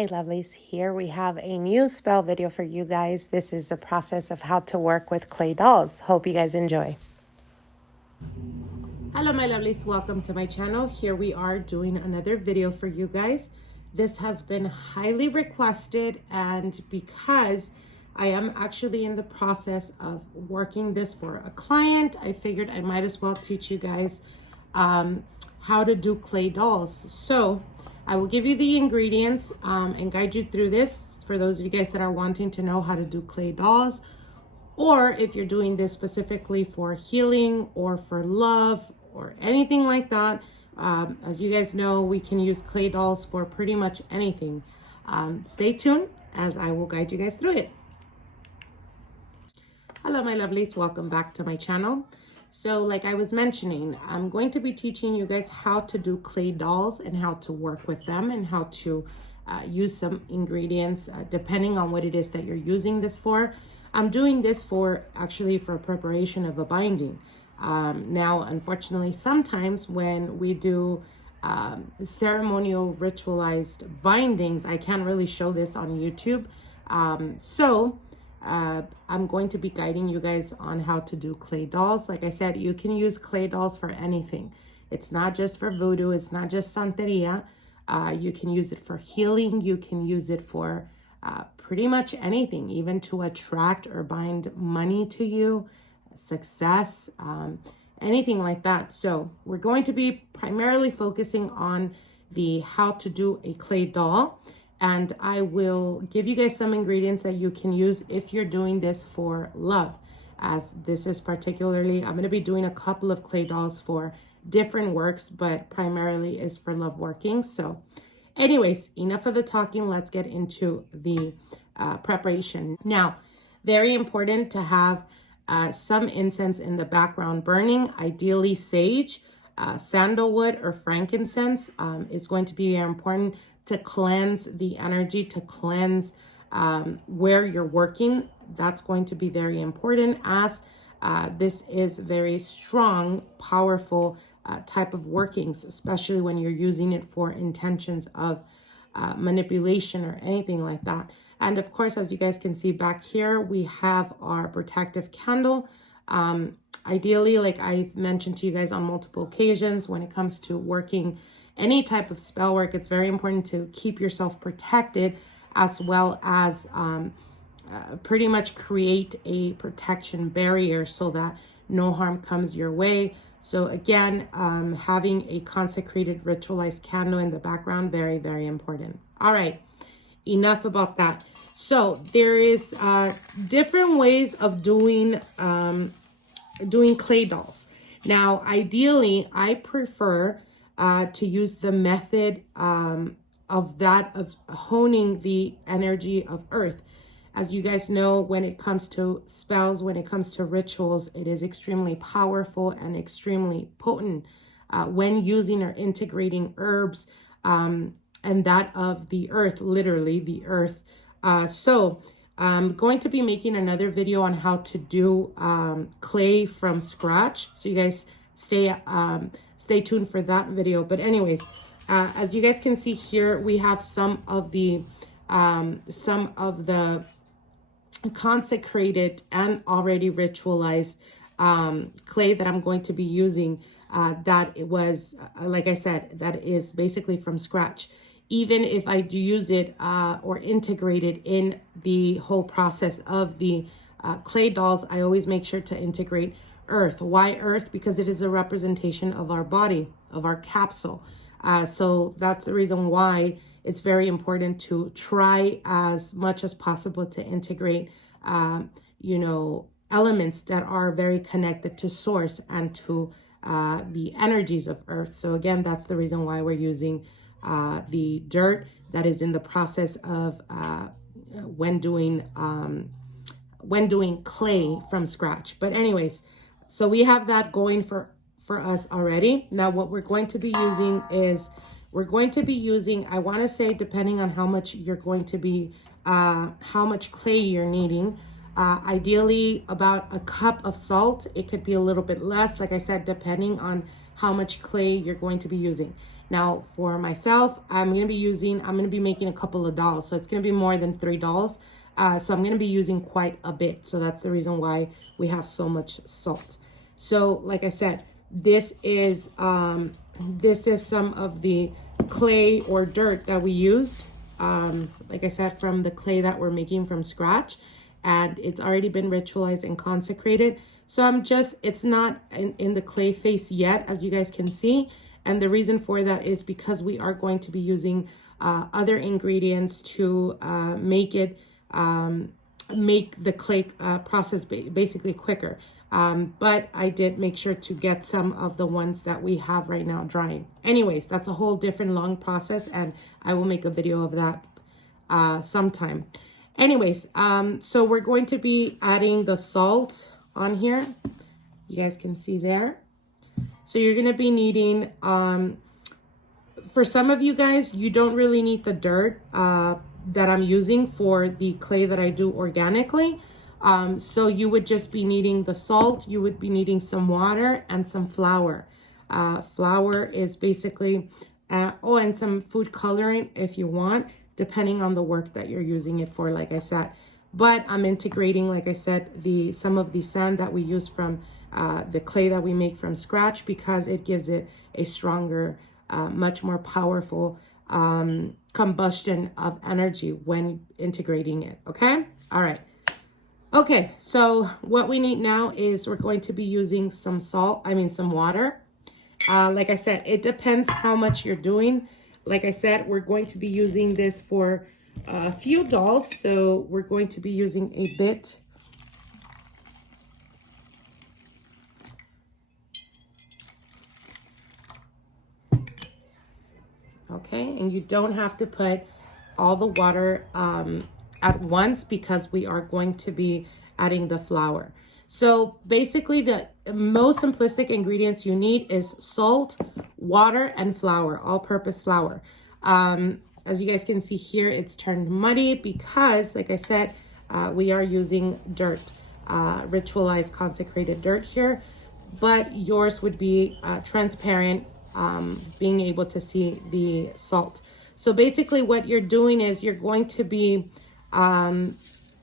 Hey lovelies, here we have a new spell video for you guys. This is the process of how to work with clay dolls. Hope you guys enjoy. Hello my lovelies, welcome to my channel. Here we are doing another video for you guys. This has been highly requested, and because I am actually in the process of working this for a client, I figured I might as well teach you guys how to do clay dolls. So I will give you the ingredients and guide you through this for those of you guys that are wanting to know how to do clay dolls, or if you're doing this specifically for healing or for love or anything like that. As you guys know, we can use clay dolls for pretty much anything. Stay tuned as I will guide you guys through it. Hello my lovelies, welcome back to my channel. So like I was mentioning, I'm going to be teaching you guys how to do clay dolls and how to work with them and how to use some ingredients depending on what it is that you're using this for. I'm doing this for preparation of a binding. Now, unfortunately, sometimes when we do ceremonial ritualized bindings, I can't really show this on YouTube. I'm going to be guiding you guys on how to do clay dolls. Like I said, you can use clay dolls for anything. It's not just for voodoo. It's not just Santeria. You can use it for healing. You can use it for pretty much anything, even to attract or bind money to you, success, anything like that. So we're going to be primarily focusing on the how to do a clay doll. And I will give you guys some ingredients that you can use if you're doing this for love. As this is particularly, I'm going to be doing a couple of clay dolls for different works, but primarily is for love working. So anyways, enough of the talking. Let's get into the preparation. Now, very important to have some incense in the background burning, ideally sage. Sandalwood or frankincense is going to be very important to cleanse the energy, to cleanse where you're working. That's going to be very important, as this is very strong, powerful type of workings, especially when you're using it for intentions of manipulation or anything like that. And of course, as you guys can see back here, we have our protective candle. Ideally, like I've mentioned to you guys on multiple occasions, when it comes to working any type of spell work, it's very important to keep yourself protected, as well as pretty much create a protection barrier so that no harm comes your way. So again, having a consecrated ritualized candle in the background, very, very important. All right, enough about that. So there is different ways of doing clay dolls. Now, ideally, I prefer to use the method of honing the energy of earth. As you guys know, when it comes to spells, when it comes to rituals, it is extremely powerful and extremely potent when using or integrating herbs and that of the earth, literally the earth. So I'm going to be making another video on how to do clay from scratch. So you guys stay tuned for that video. But anyways, as you guys can see here, we have some of the consecrated and already ritualized clay that I'm going to be using. That it was, like I said, that is basically from scratch. Even if I do use it or integrate it in the whole process of the clay dolls, I always make sure to integrate earth. Why earth? Because it is a representation of our body, of our capsule. So that's the reason why it's very important to try as much as possible to integrate, elements that are very connected to source and to the energies of earth. So again, that's the reason why we're using the dirt that is in the process of when doing clay from scratch. But anyways, so we have that going for us already. Now what we're going to be using is, I want to say, depending on how much you're going to be, how much clay you're needing, ideally about a cup of salt. It could be a little bit less, like I said, depending on how much clay you're going to be using. Now for myself, I'm going to be making a couple of dolls. So it's going to be more than 3 dolls. So I'm going to be using quite a bit. So that's the reason why we have so much salt. So like I said, this is some of the clay or dirt that we used. Like I said, from the clay that we're making from scratch, and it's already been ritualized and consecrated. So it's not in the clay face yet, as you guys can see. And the reason for that is because we are going to be using other ingredients to make the clay process basically quicker. But I did make sure to get some of the ones that we have right now drying. Anyways, that's a whole different long process, and I will make a video of that sometime. Anyways, so we're going to be adding the salt on here. You guys can see there. So you're going to be needing, for some of you guys, you don't really need the dirt that I'm using for the clay that I do organically. So you would just be needing the salt, you would be needing some water and some flour. Flour is basically, and some food coloring if you want, depending on the work that you're using it for, like I said. But I'm integrating, like I said, some of the sand that we use from the clay that we make from scratch, because it gives it a stronger, much more powerful combustion of energy when integrating it. Okay. All right. Okay. So what we need now is we're going to be using some some water. Like I said, it depends how much you're doing. Like I said, we're going to be using this for a few dolls. So we're going to be using a bit. Okay, and you don't have to put all the water at once, because we are going to be adding the flour. So basically the most simplistic ingredients you need is salt, water, and flour, all-purpose flour. As you guys can see here, it's turned muddy because, like I said, we are using dirt, ritualized consecrated dirt here, but yours would be transparent, being able to see the salt. So basically what you're doing is you're going to be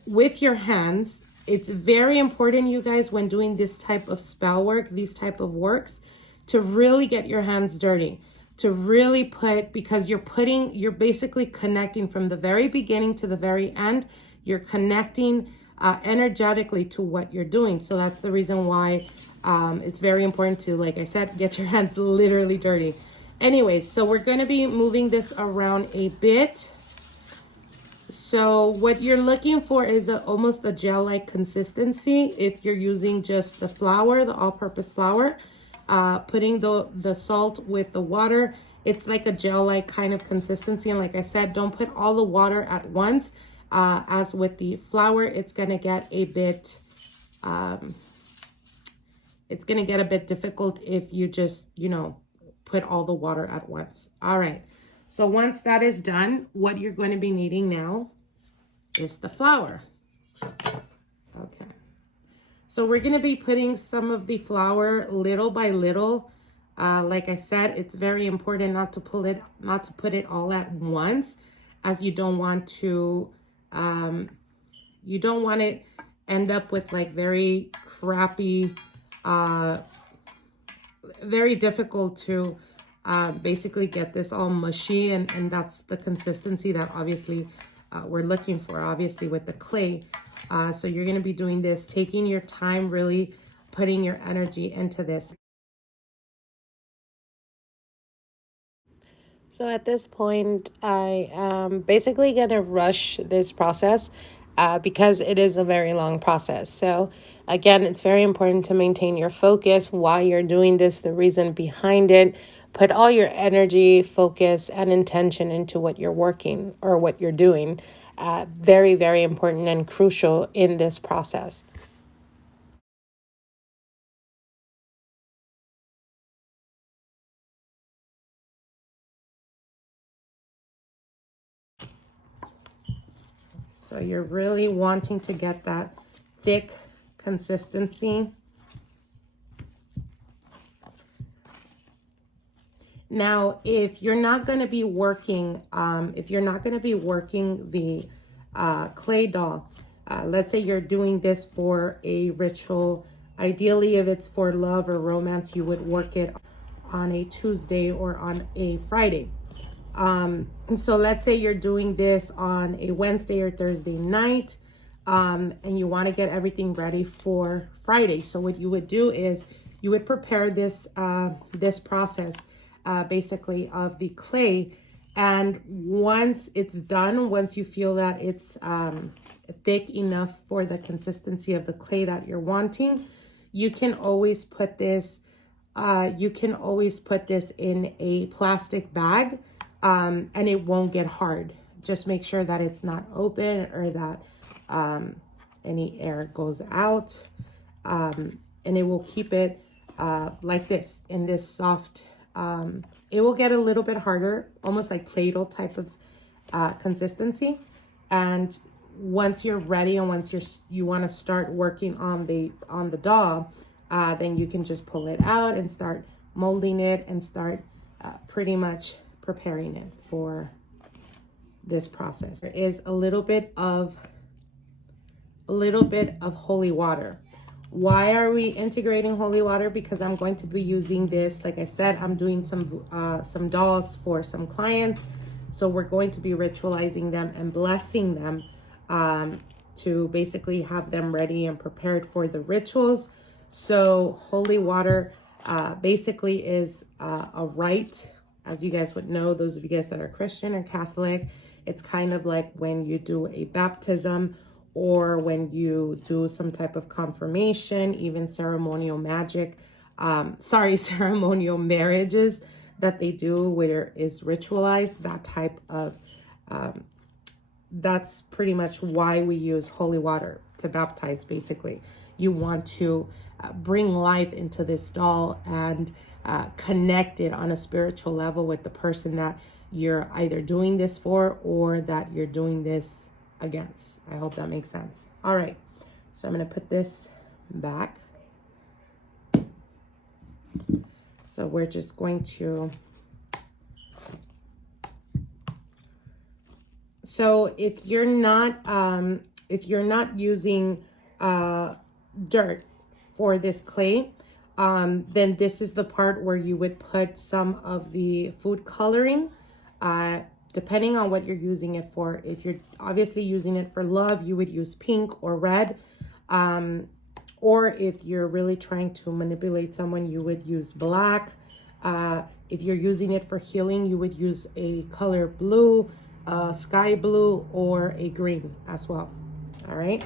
with your hands. It's very important, you guys, when doing this type of spell work, these type of works, to really get your hands dirty, to really because you're basically connecting from the very beginning to the very end. You're connecting energetically to what you're doing. So that's the reason why it's very important to, like I said, get your hands literally dirty. Anyways, so we're going to be moving this around a bit. So what you're looking for is almost a gel-like consistency. If you're using just the flour, the all-purpose flour, putting the salt with the water, it's like a gel-like kind of consistency. And like I said, don't put all the water at once. As with the flour, it's going to get a bit, difficult if you just, put all the water at once. All right. So once that is done, what you're going to be needing now is the flour. Okay. So we're going to be putting some of the flour little by little. Like I said, it's very important not to put it all at once, as you don't want to, end up with like very crappy, very difficult to basically get this all mushy, and that's the consistency that obviously we're looking for, obviously, with the clay. So you're going to be doing this, taking your time, really putting your energy into this. So at this point, I am basically going to rush this process because it is a very long process. So again, it's very important to maintain your focus while you're doing this, the reason behind it. Put all your energy, focus, and intention into what you're working or what you're doing. Very, very important and crucial in this process. So you're really wanting to get that thick consistency. Now, if you're not going to be working, the clay doll, let's say you're doing this for a ritual. Ideally, if it's for love or romance, you would work it on a Tuesday or on a Friday. So let's say you're doing this on a Wednesday or Thursday night, and you want to get everything ready for Friday. So what you would do is you would prepare this process, basically, of the clay. And once it's done, once you feel that it's thick enough for the consistency of the clay that you're wanting, you can always put this in a plastic bag, and it won't get hard. Just make sure that it's not open or that any air goes out, and it will keep it like this, in this soft, it will get a little bit harder, almost like Play-Doh type of consistency. And once you're ready, and once you want to start working on the doll, then you can just pull it out and start molding it and start pretty much preparing it for this process. There is a little bit of holy water. Why are we integrating holy water? Because I'm going to be using this. Like I said, I'm doing some dolls for some clients. So we're going to be ritualizing them and blessing them, to basically have them ready and prepared for the rituals. So holy water basically is a rite, as you guys would know, those of you guys that are Christian or Catholic. It's kind of like when you do a baptism, or when you do some type of confirmation, even ceremonial ceremonial marriages that they do, where is ritualized, that type of, that's pretty much why we use holy water to baptize. Basically, you want to bring life into this doll and connect it on a spiritual level with the person that you're either doing this for or that you're doing this against. I hope that makes sense. All right, so I'm going to put this back. So we're just going to, so if you're not using dirt for this clay, then this is the part where you would put some of the food coloring, depending on what you're using it for. If you're obviously using it for love, you would use pink or red. Or if you're really trying to manipulate someone, you would use black. If you're using it for healing, you would use a color blue, sky blue, or a green as well. All right.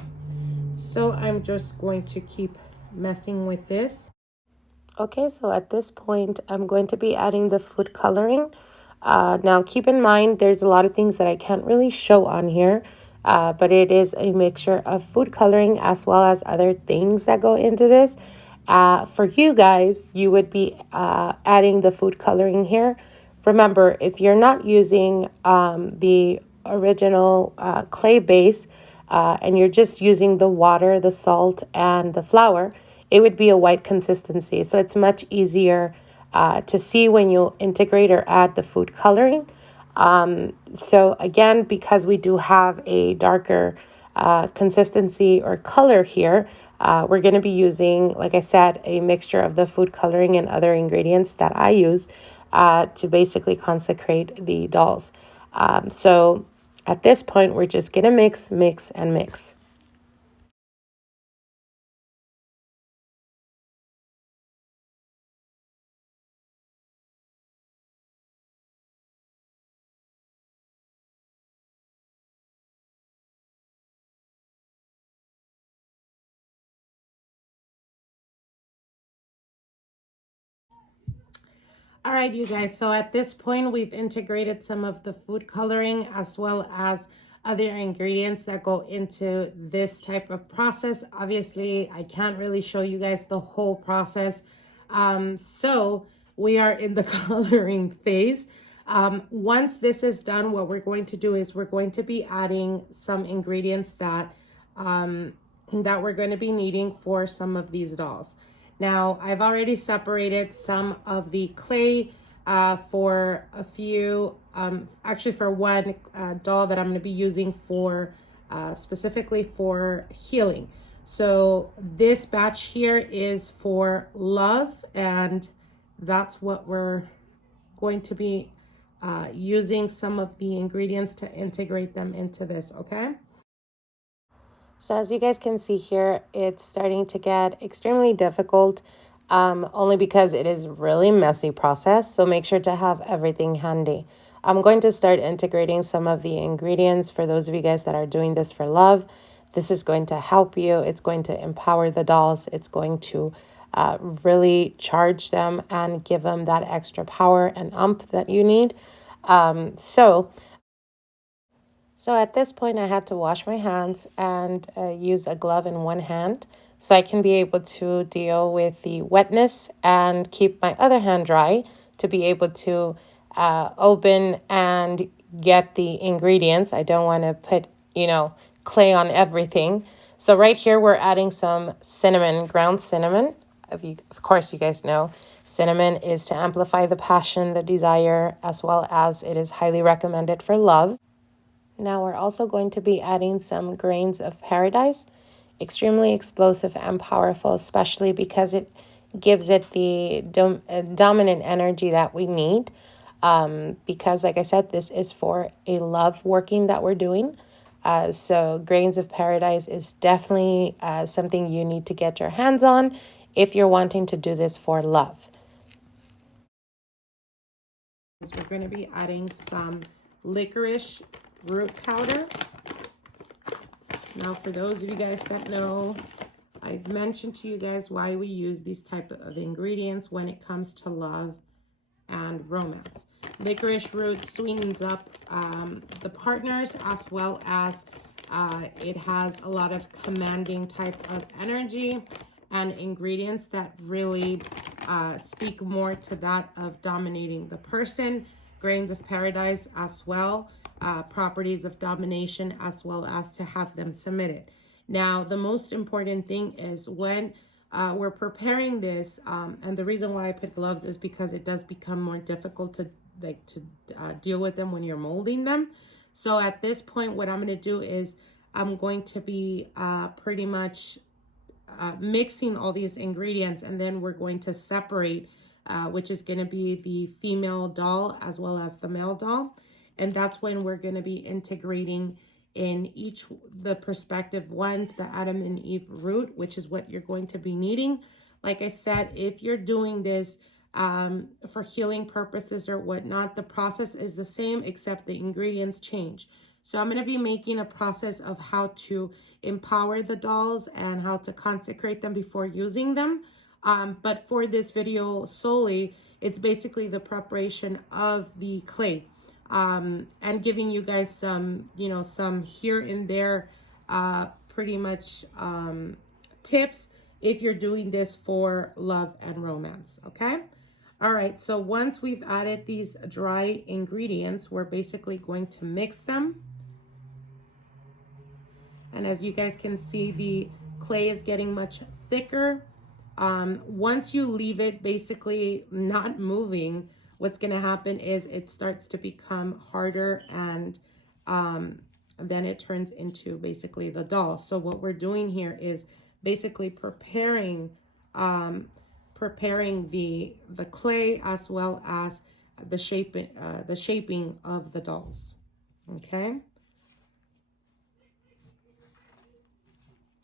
So I'm just going to keep messing with this. Okay, so at this point, I'm going to be adding the food coloring. Now, keep in mind, there's a lot of things that I can't really show on here, but it is a mixture of food coloring as well as other things that go into this. For you guys, you would be adding the food coloring here. Remember, if you're not using the original clay base, and you're just using the water, the salt, and the flour, it would be a white consistency. So it's much easier to see when you integrate or add the food coloring. So again, because we do have a darker consistency or color here, we're going to be using, like I said, a mixture of the food coloring and other ingredients that I use to basically consecrate the dolls. So at this point, we're just going to mix, and mix. All right, you guys. So at this point, we've integrated some of the food coloring as well as other ingredients that go into this type of process. Obviously, I can't really show you guys the whole process. So we are in the coloring phase. Once this is done, what we're going to do is we're going to be adding some ingredients that we're going to be needing for some of these dolls. Now, I've already separated some of the clay for a few, actually for one doll that I'm going to be using for specifically for healing. So this batch here is for love, and that's what we're going to be using some of the ingredients to integrate them into this, okay? So as you guys can see here, it's starting to get extremely difficult, only because it is really messy process. So make sure to have everything handy. I'm going to start integrating some of the ingredients for those of you guys that are doing this for love. This is going to help you. It's going to empower the dolls. It's going to really charge them and give them that extra power and oomph that you need. So at this point, I had to wash my hands and use a glove in one hand so I can be able to deal with the wetness and keep my other hand dry to be able to open and get the ingredients. I don't want to put, clay on everything. So right here, we're adding some cinnamon, ground cinnamon. Of course, you guys know cinnamon is to amplify the passion, the desire, as well as it is highly recommended for love. Now we're also going to be adding some grains of paradise, extremely explosive and powerful, especially because it gives it the dominant energy that we need. Because like I said, this is for a love working that we're doing. So grains of paradise is definitely something you need to get your hands on if you're wanting to do this for love. We're going to be adding some licorice root powder. Now, for those of you guys that know, I've mentioned to you guys why we use these type of ingredients when it comes to love and romance. Licorice root sweetens up the partners, as well as it has a lot of commanding type of energy and ingredients that really speak more to that of dominating the person. Grains of paradise as well, properties of domination, as well as to have them submitted. Now, the most important thing is when we're preparing this, and the reason why I put gloves is because it does become more difficult to deal with them when you're molding them. So at this point, what I'm going to do is I'm going to be pretty much mixing all these ingredients, and then we're going to separate, which is going to be the female doll as well as the male doll. And that's when we're going to be integrating in each the perspective ones, the Adam and Eve root, which is what you're going to be needing. Like I said, if you're doing this for healing purposes or whatnot, the process is the same, except the ingredients change. So I'm going to be making a process of how to empower the dolls and how to consecrate them before using them. But for this video solely, it's basically the preparation of the clay, and giving you guys some, some here and there, pretty much tips if you're doing this for love and romance, okay? All right, so once we've added these dry ingredients, we're basically going to mix them. And as you guys can see, the clay is getting much thicker. Once you leave it basically not moving, what's going to happen is it starts to become harder, and then it turns into basically the doll. So what we're doing here is basically preparing the clay as well as the shaping of the dolls. Okay.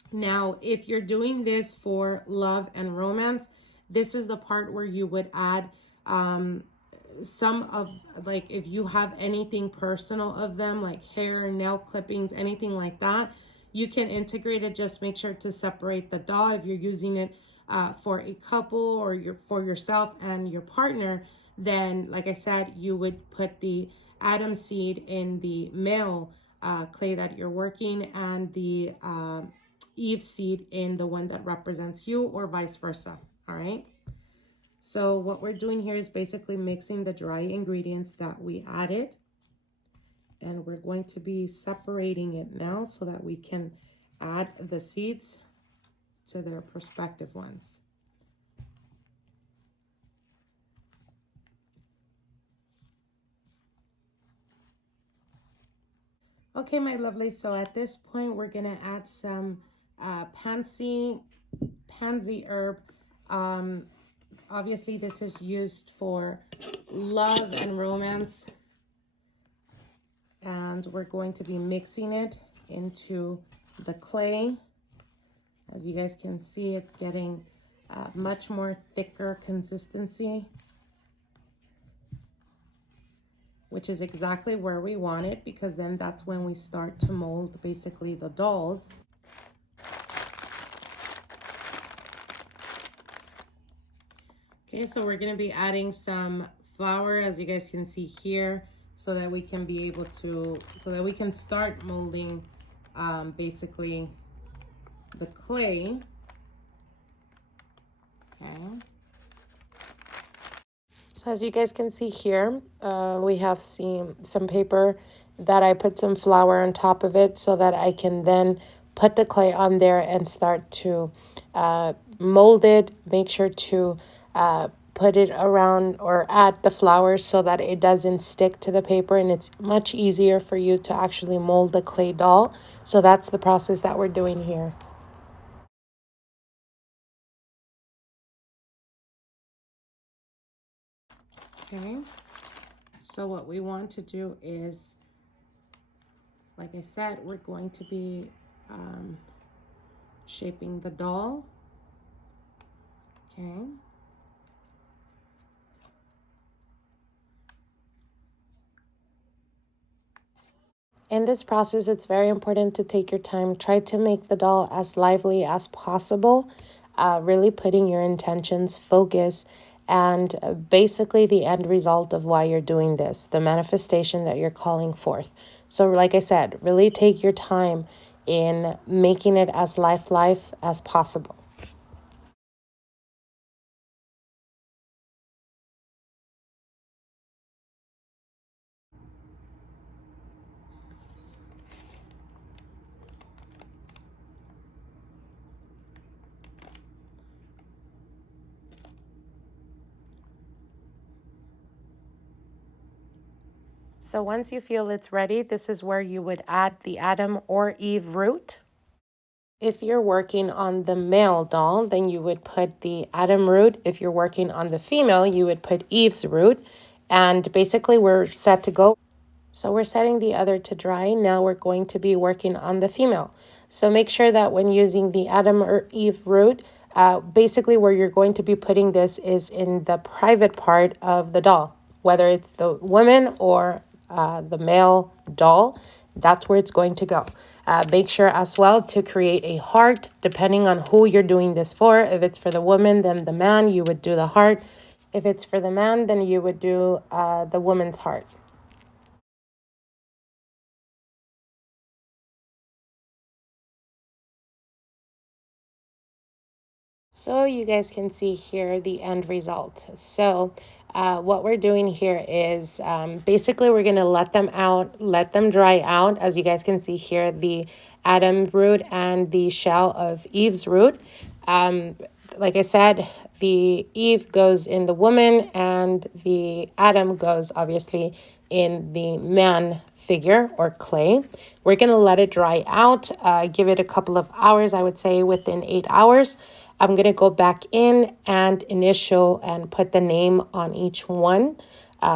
Now, if you're doing this for love and romance, this is the part where you would add some of, like, if you have anything personal of them, like hair, nail clippings, anything like that, you can integrate it. Just make sure to separate the doll. If you're using it for a couple or for yourself and your partner, then, like I said, you would put the Adam seed in the male clay that you're working, and the Eve seed in the one that represents you, or vice versa. All right. So what we're doing here is basically mixing the dry ingredients that we added, and we're going to be separating it now so that we can add the seeds to their prospective ones. Okay, my lovely, so at this point we're gonna add some pansy herb. Obviously this is used for love and romance, and we're going to be mixing it into the clay. As you guys can see, it's getting much more thicker consistency, which is exactly where we want it, because then that's when we start to mold basically the dolls. Okay, so we're going to be adding some flour, as you guys can see here, so that we can be able to, so that we can start molding basically the clay. Okay. So as you guys can see here, we have some paper that I put some flour on top of it so that I can then put the clay on there and start to mold it. Make sure to put it around or at the flour so that it doesn't stick to the paper, and it's much easier for you to actually mold the clay doll. So that's the process that we're doing here. Okay, so what we want to do is, like I said, we're going to be shaping the doll. Okay. In this process, it's very important to take your time. Try to make the doll as lively as possible, really putting your intentions, focus, and basically the end result of why you're doing this, the manifestation that you're calling forth. So like I said, really take your time in making it as life as possible. So once you feel it's ready, this is where you would add the Adam or Eve root. If you're working on the male doll, then you would put the Adam root. If you're working on the female, you would put Eve's root. And basically we're set to go. So we're setting the other to dry. Now we're going to be working on the female. So make sure that when using the Adam or Eve root, basically where you're going to be putting this is in the private part of the doll, whether it's the woman or the male doll, that's where it's going to go. Make sure as well to create a heart, depending on who you're doing this for. If it's for the woman, then the man, you would do the heart. If it's for the man, then you would do the woman's heart. So you guys can see here the end result. So what we're doing here is basically we're going to let them out, let them dry out. As you guys can see here, the Adam root and the shell of Eve's root. Like I said, the Eve goes in the woman and the Adam goes obviously in the man figure or clay. We're going to let it dry out, give it a couple of hours, I would say within 8 hours. I'm going to go back in and initial and put the name on each one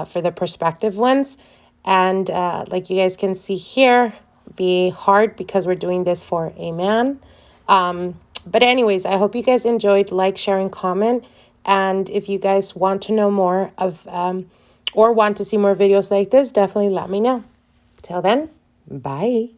for the perspective ones. And like you guys can see here, the heart, because we're doing this for a man. But anyways, I hope you guys enjoyed. Like, share, and comment. And if you guys want to know more of or want to see more videos like this, definitely let me know. Till then, bye.